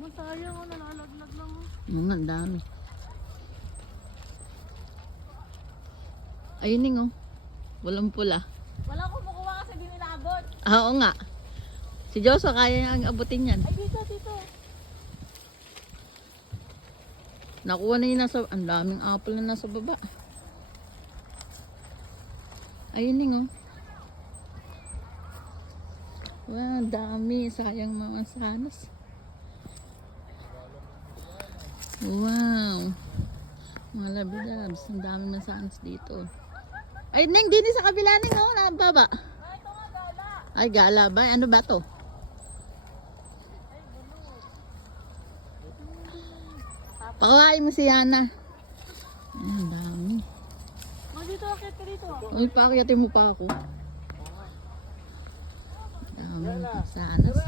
Masayang oh, nalalaglag lang oh. Ang dami. Ayun oh. Walang pula. Wala akong makuha kasi di nila abot. Oo nga. Si Joshua kaya niya ang abutin yan. Ay, dito. Nakuha na yun nasa, ang daming apple na nasa baba. Ayun oh. Wow, dami. Sayang mga sanas. Wow. Mga labidabs. Ang dami na sanas dito. Ay, Neng, din sa kabila, Neng, oh, nababa. Ay, ito nga gala. Ay, gala ba? Ano ba to? Pakawain mo si Yana. Ay, ang dami. Dito, akit ka dito. Uy, pakyatin mo pa ako. Dami. Sanas.